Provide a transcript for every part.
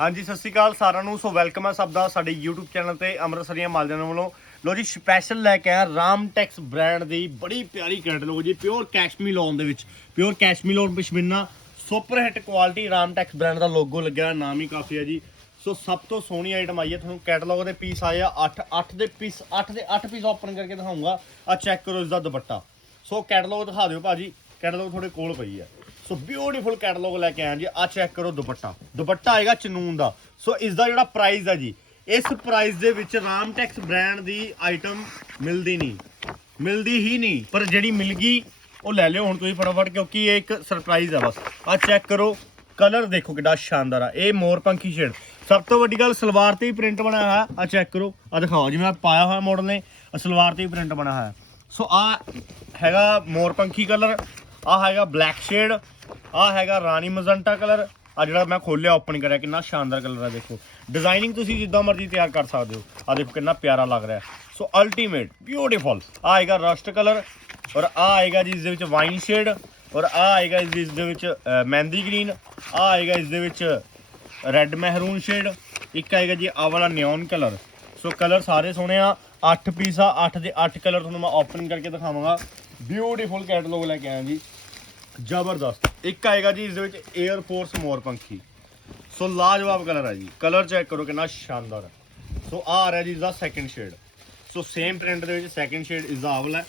ਹਾਂਜੀ, ਸਤਿ ਸ਼੍ਰੀ ਅਕਾਲ ਸਾਰਿਆਂ ਨੂੰ। ਸੋ ਵੈਲਕਮ ਹੈ ਸਭ ਦਾ ਸਾਡੇ YouTube ਚੈਨਲ ਤੇ ਅੰਮ੍ਰਿਤਸਰੀਆਂ ਮਾਲਜਾਨਾਂ ਵੱਲੋਂ। ਲੋ ਜੀ ਸਪੈਸ਼ਲ ਲੈ ਕੇ ਆਇਆ ਰਾਮਟੈਕਸ ਬ੍ਰਾਂਡ ਦੀ ਬੜੀ ਪਿਆਰੀ ਕੈਟਲੌਗ ਜੀ ਪਿਓਰ ਕੈਸ਼ਮੀ ਲੋਨ ਦੇ ਵਿੱਚ। Pure cashmilon pashmina super hit quality Ramtex brand ਦਾ ਲੋਗੋ ਲੱਗਿਆ, ਨਾਮ ਹੀ ਕਾਫੀ ਹੈ ਜੀ। ਸੋ ਸਭ ਤੋਂ ਸੋਹਣੀ ਆਈਟਮ ਆਈ ਹੈ ਤੁਹਾਨੂੰ ਕੈਟਲੌਗ ਦੇ ਪੀਸ ਆਏ ਆ 8 8 ਦੇ ਪੀਸ 8 ਦੇ 8 ਪੀਸ ਓਪਨ ਕਰਕੇ ਦਿਖਾਉਂਗਾ। ਆ ਚੈੱਕ ਕਰੋ ਇਸ ਦਾ ਦੁਪੱਟਾ। ਸੋ ਕੈਟਲੌਗ ਦਿਖਾ ਦਿਓ ਭਾਜੀ ਕੈਟਲੌਗ ਤੁਹਾਡੇ ਕੋਲ ਪਈ ਹੈ ਸੋ ਬਿਊਟੀਫੁਲ ਕੈਟਲੌਗ ਲੈ ਕੇ ਆਇਆ ਜੀ। ਆ ਚੈੱਕ ਕਰੋ ਦੁਪੱਟਾ। ਦੁਪੱਟਾ ਆਏਗਾ ਚਨੂਨ ਦਾ। ਸੋ ਇਸ ਦਾ ਜਿਹੜਾ ਪ੍ਰਾਈਸ ਹੈ ਜੀ, ਇਸ ਪ੍ਰਾਈਸ ਦੇ ਵਿੱਚ ਰਾਮਟੈਕਸ ਬ੍ਰਾਂਡ ਦੀ ਆਈਟਮ ਮਿਲਦੀ ਨਹੀਂ। ਮਿਲਦੀ ਹੀ ਨਹੀਂ, ਪਰ ਜਿਹੜੀ ਮਿਲ ਗਈ, ਉਹ ਲੈ ਲਿਓ ਹੁਣ ਤੁਸੀਂ ਫਟਾਫਟ, ਕਿਉਂਕਿ ਇਹ ਇੱਕ ਸਰਪ੍ਰਾਈਜ਼ ਆ ਬਸ। ਆ ਚੈੱਕ ਕਰੋ। ਕਲਰ ਦੇਖੋ ਕਿੰਨਾ ਸ਼ਾਨਦਾਰ ਆ। ਇਹ ਮੋਰ ਪੰਖੀ ਸ਼ੇਡ ਸਭ ਤੋਂ ਵੱਡੀ ਗੱਲ, ਸਲਵਾਰ ਤੇ ਵੀ ਪ੍ਰਿੰਟ ਬਣਾਇਆ ਹੋਇਆ। ਆ ਚੈੱਕ ਕਰੋ। ਆ ਦਿਖਾਓ, ਜਿਵੇਂ ਆ ਪਾਇਆ ਹੋਇਆ ਮਾਡਲ ਨੇ ਸਲਵਾਰ ਤੇ ਵੀ ਪ੍ਰਿੰਟ ਬਣਾਇਆ ਹੋਇਆ। ਸੋ ਆ ਹੈਗਾ ਮੋਰ ਪੰਖੀ ਕਲਰ ਆ ਹੈਗਾ ਬਲੈਕ ਸ਼ੇਡ ਆ ਹੈਗਾ ਰਾਣੀ ਮਜ਼ੰਟਾ ਕਲਰ। ਆ ਜਿਹੜਾ ਮੈਂ ਖੋਲਿਆ ਓਪਨ ਕਰਿਆ, ਕਿੰਨਾ ਸ਼ਾਨਦਾਰ ਕਲਰ ਆ ਦੇਖੋ। ਡਿਜ਼ਾਈਨਿੰਗ ਤੁਸੀਂ ਜਿੱਦਾਂ ਮਰਜ਼ੀ ਤਿਆਰ ਕਰ ਸਕਦੇ ਹੋ। ਆ ਦੇਖੋ ਕਿੰਨਾ ਪਿਆਰਾ ਲੱਗ ਰਿਹਾ। ਸੋ ਅਲਟੀਮੇਟ ਬਿਊਟੀਫੁਲ ਆ ਆਏਗਾ ਰਸਟ ਕਲਰ ਔਰ ਆ ਆਏਗਾ ਜੀ ਇਸ ਦੇ ਵਿੱਚ ਵਾਈਨ ਸ਼ੇਡ ਔਰ ਆ ਆਏਗਾ ਇਸ ਦੇ- ਵਿੱਚ ਮਹਿੰਦੀ ਗ੍ਰੀਨ ਆ ਆਏਗਾ ਇਸ ਦੇ ਵਿੱਚ ਰੈੱਡ ਮਹਿਰੂਨ ਸ਼ੇਡ ਇੱਕ ਆਏਗਾ ਜੀ ਆ ਵਾਲਾ ਨਿਓਨ ਕਲਰ। ਸੋ ਕਲਰ ਸਾਰੇ ਸੋਹਣੇ ਆ। 8 ਪੀਸ ਆ। 8 ਦੇ 8 ਕਲਰ ਤੁਹਾਨੂੰ ਮੈਂ ਓਪਨ ਕਰਕੇ ਦਿਖਾਵਾਂਗਾ। ਬਿਊਟੀਫੁਲ ਕੈਟਲੌਗ ਲੈ ਕੇ ਆਇਆ ਜੀ। ਜ਼ਬਰਦਸਤ। ਇੱਕ ਆਏਗਾ ਜੀ, ਇਸ ਦੇ ਵਿੱਚ 에ਅਰ ਫੋਰਸ ਮੋਰ ਪੰਖੀ। ਸੋ ਲਾਜਵਾਬ ਕਲਰ ਹੈ ਜੀ। ਕਲਰ ਚੈੱਕ ਕਰੋ ਕਿੰਨਾ ਸ਼ਾਨਦਾਰ। ਹੈ ਸੋ ਆ ਆ ਰਿਹਾ ਜੀ, ਇਸ ਦਾ second shade so same print ਦੇ ਵਿੱਚ ਸੈਕੰਡ ਸ਼ੇਡ ਇਸ ਦਾ ਆਵਲਾ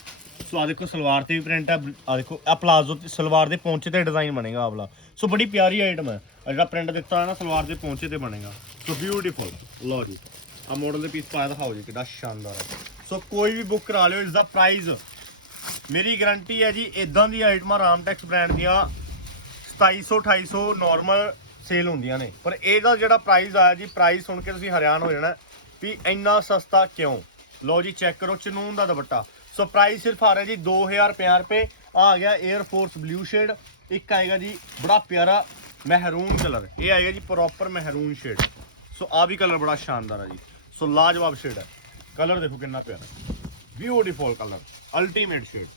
ਸੋ ਆ ਦੇਖੋ, ਸਲਵਾਰ ਤੇ ਵੀ ਪ੍ਰਿੰਟ ਹੈ। ਆ ਦੇਖੋ ਆ ਪਲਾਜ਼ੋ ਤੇ ਸਲਵਾਰ ਦੇ ਪੌਂਚੇ ਤੇ ਡਿਜ਼ਾਈਨ ਬਣੇਗਾ ਆਵਲਾ। ਸੋ ਬੜੀ ਪਿਆਰੀ ਆਈਟਮ ਹੈ। ਜਿਹੜਾ ਪ੍ਰਿੰਟ ਦਿੱਤਾ ਹੈ ਨਾ, ਸਲਵਾਰ ਦੇ ਪੌਂਚੇ ਤੇ ਬਣੇਗਾ। ਸੋ ਬਿਊਟੀਫੁਲ ਲਓ ਜੀ ਆ ਮਾਡਲ ਦੇ ਪੀਸ ਪਾਇਆ ਦਿਖਾਓ ਜੀ ਕਿੰਨਾ ਸ਼ਾਨਦਾਰ ਹੈ। ਸੋ ਕੋਈ ਵੀ ਬੁੱਕ ਕਰਾ ਲਿਓ, ਇਸ ਦਾ ਪ੍ਰਾਈਸ ਮੇਰੀ ਗਾਰੰਟੀ ਹੈ ਜੀ ਇਦਾਂ ਦੀ ਆਈਟਮਾਂ ਰਾਮਟੈਕਸ ਬ੍ਰਾਂਡ ਦੀਆਂ 2700 2800 ਨਾਰਮਲ ਸੇਲ ਹੁੰਦੀਆਂ ਨੇ। ਪਰ ਇਹਦਾ ਜਿਹੜਾ ਪ੍ਰਾਈਸ ਆਇਆ ਜੀ ਪ੍ਰਾਈਸ ਸੁਣ ਕੇ ਤੁਸੀਂ ਹੈਰਾਨ ਹੋ ਜਾਣਾ ਵੀ ਇੰਨਾ ਸਸਤਾ ਕਿਉਂ? ਲਓ ਜੀ ਚੈੱਕ ਕਰੋ, ਚਨੂਨ ਦਾ ਦੁਪੱਟਾ। ਸੋ ਪ੍ਰਾਈਸ ਸਿਰਫ ਆ ਰਿਹਾ ਜੀ 2050 ਰੁਪਏ। ਆ ਆ ਗਿਆ 에ਅਰ ਫੋਰਸ ਬਲੂ ਸ਼ੇਡ ਇੱਕ ਆਏਗਾ ਜੀ, ਬੜਾ ਪਿਆਰਾ ਮਹਿਰੂਨ ਕਲਰ ਇਹ ਆਏਗਾ ਜੀ ਪ੍ਰੋਪਰ ਮਹਿਰੂਨ ਸ਼ੇਡ ਸੋ ਆ ਵੀ ਕਲਰ ਬੜਾ ਸ਼ਾਨਦਾਰ ਹੈ ਜੀ। ਸੋ ਲਾਜਵਾਬ ਸ਼ੇਡ ਹੈ ਕਲਰ ਦੇਖੋ ਕਿੰਨਾ ਪਿਆਰਾ। Beautiful colour ultimate shade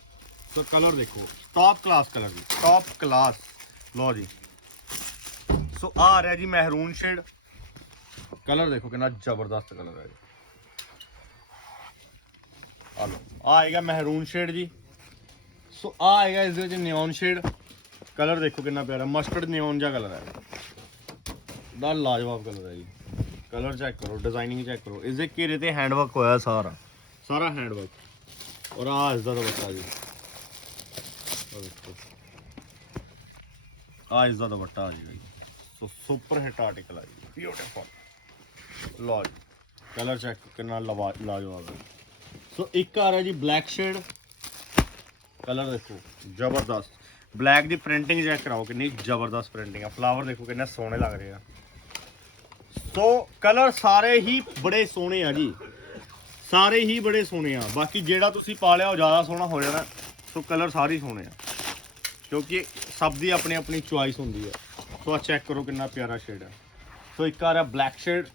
so colour ਦੇਖੋ ਟਾਪ ਕਲਾਸ ਕਲਰ ਜੀ ਟਾਪ ਕਲਾਸ ਲਓ ਜੀ ਸੋ ਆ ਰਿਹਾ ਜੀ ਮਹਿਰੂਨ ਸ਼ੇਡ ਕਲਰ ਦੇਖੋ ਕਿੰਨਾ ਜ਼ਬਰਦਸਤ ਕਲਰ ਹੈ ਜੀ ਆ ਲਓ ਆ ਆਏਗਾ ਮਹਿਰੂਨ ਸ਼ੇਡ ਜੀ ਸੋ ਆ ਆਏਗਾ ਇਸ ਦੇ ਵਿੱਚ ਨਿਓਨ ਸ਼ੇਡ ਕਲਰ ਦੇਖੋ ਕਿੰਨਾ ਪਿਆਰਾ ਮਸਟਰਡ ਨਿਓਨ ਜਿਹਾ ਕਲਰ ਹੈ ਦਾ ਲਾਜਵਾਬ ਕਲਰ ਹੈ ਜੀ ਕਲਰ ਚੈੱਕ ਕਰੋ ਡਿਜ਼ਾਈਨਿੰਗ ਚੈੱਕ ਕਰੋ ਇਸ ਦੇ ਘੇਰੇ ਤੇ ਹੈਂਡਵਰਕ ਹੋਇਆ ਸਾਰਾ ਸਾਰਾ ਹੈਂਡਵਰਕ ਔਰ ਆ ਇਸ ਦਾ ਦੁਪੱਟਾ ਜੀ। ਆਹ ਆ ਇਸ ਦਾ ਦੁਪੱਟਾ ਆ ਜੀ ਸੋ ਸੁਪਰ ਹਿੱਟ ਆਰਟੀਕਲ ਆ ਜੀ। ਬਿਊਟੀਫੁਲ ਲਓ ਜੀ। ਕਲਰ ਚੈੱਕ ਕਿੰਨਾ ਲਵਾ ਲਾਜਵਾਬ ਹੈ। ਸੋ ਇੱਕ ਆ ਰਿਹਾ ਜੀ ਬਲੈਕ ਸ਼ੇਡ ਕਲਰ ਦੇਖੋ। ਜ਼ਬਰਦਸਤ। ਬਲੈਕ ਦੀ ਪ੍ਰਿੰਟਿੰਗ ਚੈੱਕ ਕਰਾਓ ਕਿੰਨੀ ਜ਼ਬਰਦਸਤ ਪ੍ਰਿੰਟਿੰਗ ਆ। ਫਲਾਵਰ ਦੇਖੋ ਕਿੰਨੇ ਸੋਹਣੇ ਲੱਗ ਰਹੇ ਆ। ਸੋ ਕਲਰ ਸਾਰੇ ਹੀ ਬੜੇ ਸੋਹਣੇ ਆ ਜੀ। ਸਾਰੇ ਹੀ ਬੜੇ ਸੋਹਣੇ ਆ। ਬਾਕੀ ਜਿਹੜਾ ਤੁਸੀਂ ਪਾ ਲਿਆ ਉਹ ਜ਼ਿਆਦਾ ਸੋਹਣਾ ਹੋ ਜਾਣਾ, ਸੋ ਕਲਰ ਸਾਰੇ ਸੋਹਣੇ ਆ। ਕਿਉਂਕਿ ਸਭ ਦੀ ਆਪਣੀ ਆਪਣੀ ਚੁਆਇਸ ਹੁੰਦੀ ਹੈ ਸੋ ਆ ਚੈੱਕ ਕਰੋ ਕਿੰਨਾ ਪਿਆਰਾ ਸ਼ੇਡ ਹੈ ਸੋ ਇੱਕ ਆ ਰਿਹਾ ਬਲੈਕ ਸ਼ੇਡ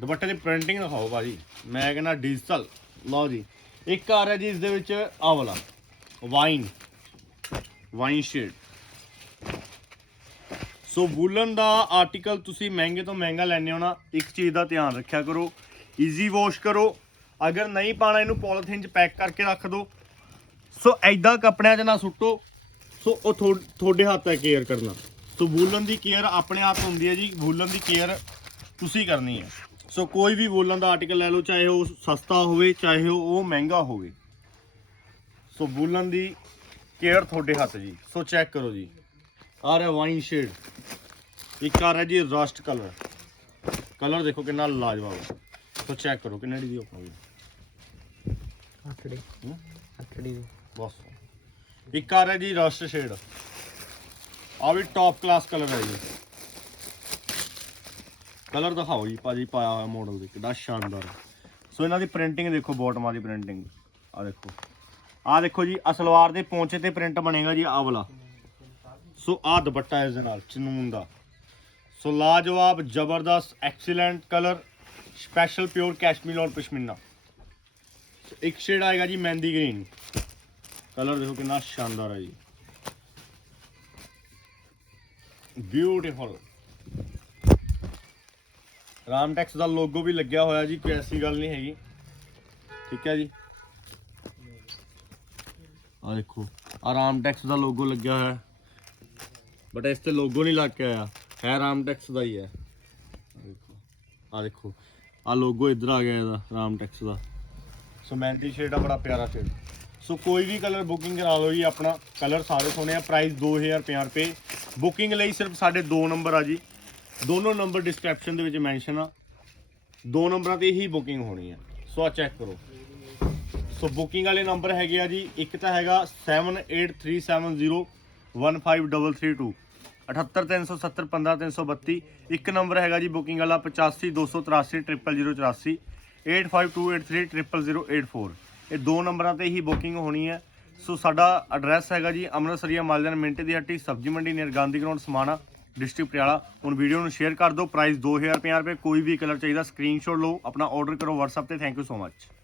ਦੁਪੱਟੇ ਦੀ ਪ੍ਰਿੰਟਿੰਗ ਦਿਖਾਓ ਭਾਜੀ। ਮੈਂ ਕਹਿੰਦਾ ਡਿਜੀਟਲ ਲਓ ਜੀ। ਇੱਕ ਆ ਰਿਹਾ ਜੀ ਇਸ ਦੇ ਵਿੱਚ ਆਹ ਵਾਲਾ। Wine wine shade so woollen ਦਾ ਆਰਟੀਕਲ ਤੁਸੀਂ ਮਹਿੰਗੇ ਤੋਂ ਮਹਿੰਗਾ ਲੈਣੇ ਹੋ ਨਾ, ਇੱਕ ਚੀਜ਼ ਦਾ ਧਿਆਨ ਰੱਖਿਆ ਕਰੋ। ਈਜ਼ੀ ਵਾਸ਼ ਕਰੋ। ਅਗਰ ਨਹੀਂ ਪਾਣਾ, ਇਹਨੂੰ ਪੋਲੀਥੀਨ 'ਚ ਪੈਕ ਕਰਕੇ ਰੱਖ ਦਿਓ ਸੋ ਐਦਾਂ ਕੱਪੜਿਆਂ 'ਚ ਨਾ ਸੁੱਟੋ। ਸੋ ਉਹ ਥੋ- ਤੁਹਾਡੇ ਹੱਥ ਹੈ ਕੇਅਰ ਕਰਨਾ। ਸੋ ਬੋਲਣ ਦੀ ਕੇਅਰ ਆਪਣੇ ਹੱਥ ਹੁੰਦੀ ਹੈ ਜੀ। ਬੋਲਣ ਦੀ ਕੇਅਰ ਤੁਸੀਂ ਕਰਨੀ ਹੈ। ਸੋ ਕੋਈ ਵੀ ਬੋਲਣ ਦਾ ਆਰਟੀਕਲ ਲੈ ਲਓ, ਚਾਹੇ ਉਹ ਸਸਤਾ ਹੋਵੇ, ਚਾਹੇ ਉਹ ਮਹਿੰਗਾ ਹੋਵੇ। ਸੋ ਬੋਲਣ ਦੀ ਕੇਅਰ ਤੁਹਾਡੇ ਹੱਥ ਜੀ। ਸੋ ਚੈੱਕ ਕਰੋ ਜੀ। ਆ ਰਿਹਾ ਵਾਈਨ ਸ਼ੇਡ। ਇੱਕ ਆ ਰਿਹਾ ਜੀ ਰਸਟ ਕਲਰ। ਕਲਰ ਦੇਖੋ ਕਿੰਨਾ ਲਾਜਵਾਬ ਹੈ। ਸੋ ਚੈੱਕ ਕਰੋ ਕਿੰਨੇ ਦੀ ਹੋ ਗਈ ਆਖੜੀ। ਹੂੰ? ਦੀ। ਬਸ। ਇੱਕ ਆ ਰਿਹਾ ਜੀ ਰਸਟ ਸ਼ੇਡ। ਆ ਵੀ ਟੌਪ ਕਲਾਸ ਕਲਰ ਹੈ ਜੀ। ਕਲਰ ਦਿਖਾਓ ਜੀ ਭਾਜੀ ਪਾਇਆ ਹੋਇਆ ਮਾਡਲ ਦੇ ਕਿੰਨਾ ਸ਼ਾਨਦਾਰ। ਸੋ ਇਹਨਾਂ ਦੀ ਪ੍ਰਿੰਟਿੰਗ ਦੇਖੋ ਬਾਟਮਾਂ ਦੀ ਪ੍ਰਿੰਟਿੰਗ ਆ ਦੇਖੋ। ਆ ਦੇਖੋ ਜੀ ਆ ਸਲਵਾਰ ਦੇ ਪੌਂਚੇ ਤੇ ਪ੍ਰਿੰਟ ਬਣੇਗਾ ਜੀ ਆ ਵਾਲਾ। ਸੋ ਆ ਦੁਪੱਟਾ ਇਸ ਦੇ ਨਾਲ ਚਨੂਨ ਦਾ ਸੋ ਲਾਜਵਾਬ ਜ਼ਬਰਦਸਤ excellent colour special pure cashmere ਔਰ ਪਸ਼ਮੀਨਾ। ਇੱਕ ਸ਼ੇਡ ਆਏਗਾ ਜੀ ਮਹਿੰਦੀ ਗ੍ਰੀਨ ਕਲਰ ਦੇਖੋ ਕਿੰਨਾ ਸ਼ਾਨਦਾਰ ਹੈ ਜੀ। ਬਿਊਟੀਫੁਲ ਰਾਮਟੈਕਸ ਦਾ ਲੋਗੋ ਵੀ ਲੱਗਿਆ ਹੋਇਆ ਜੀ ਕੋਈ ਐਸੀ ਗੱਲ ਨਹੀਂ ਹੈਗੀ। ਠੀਕ ਹੈ ਜੀ। ਆ ਦੇਖੋ ਆ ਰਾਮਟੈਕਸ ਦਾ ਲੋਗੋ ਲੱਗਿਆ ਹੋਇਆ। ਬਟ ਇਸ ਤੇ ਲੋਗੋ ਨਹੀਂ ਲੱਗ ਕੇ ਆਇਆ। ਹੈ ਰਾਮਟੈਕਸ ਦਾ ਹੀ ਹੈ। ਆਹ ਦੇਖੋ ਆ ਦੇਖੋ ਆ ਲੋਗੋ ਇੱਧਰ ਆ ਗਿਆ ਇਹਦਾ ਰਾਮਟੈਕਸ ਦਾ। ਸੋ ਮਹਿੰਦੀ ਸ਼ੇਡ ਆ, ਬੜਾ ਪਿਆਰਾ ਸ਼ੇਡ ਸੋ ਕੋਈ ਵੀ ਕਲਰ ਬੁਕਿੰਗ ਕਰਾ ਲਓ ਜੀ, ਆਪਣਾ ਕਲਰ ਸਾਰੇ ਸੋਹਣੇ ਆ। ਪ੍ਰਾਈਸ 2050 ਰੁਪਏ। ਬੁਕਿੰਗ ਲਈ ਸਿਰਫ ਸਾਡੇ ਦੋ ਨੰਬਰ ਆ ਜੀ। ਦੋਨੋਂ ਨੰਬਰ ਡਿਸਕ੍ਰਿਪਸ਼ਨ ਦੇ ਵਿੱਚ ਮੈਂਸ਼ਨ ਆ। ਦੋ ਨੰਬਰਾਂ ਤੇ ਹੀ ਬੁਕਿੰਗ ਹੋਣੀ ਆ। ਸੋ ਆ ਚੈੱਕ ਕਰੋ। ਸੋ ਬੁਕਿੰਗ ਵਾਲੇ ਨੰਬਰ ਹੈਗੇ ਆ ਜੀ। ਇੱਕ ਤਾਂ ਹੈਗਾ 7837015332 78370 ਇੱਕ ਨੰਬਰ ਹੈਗਾ ਜੀ ਬੁਕਿੰਗ ਵਾਲਾ 8523308084 8528300084 ਇਹ ਦੋ ਨੰਬਰਾਂ ਤੇ ਹੀ ਬੁਕਿੰਗ ਹੋਣੀ ਹੈ। ਸੋ ਸਾਡਾ ਐਡਰੈਸ ਹੈਗਾ ਜੀ ਅੰਮ੍ਰਿਤਸਰੀਆ ਮਾਲਜਨ ਮਿੰਟ ਦੀ ਹੱਟੀ, ਸਬਜ਼ੀ ਮੰਡੀ near Gandhi ground Samana district Patiala. ਹੁਣ ਵੀਡੀਓ ਨੂੰ ਸ਼ੇਅਰ ਕਰ ਦਿਓ ਪ੍ਰਾਈਸ 2050 ਰੁਪਏ, ਕੋਈ ਵੀ ਕਲਰ ਚਾਹੀਦਾ ਸਕਰੀਨਸ਼ਾਟ ਲਓ, ਆਪਣਾ ਆਰਡਰ ਕਰੋ, WhatsApp ਤੇ। Thank you so much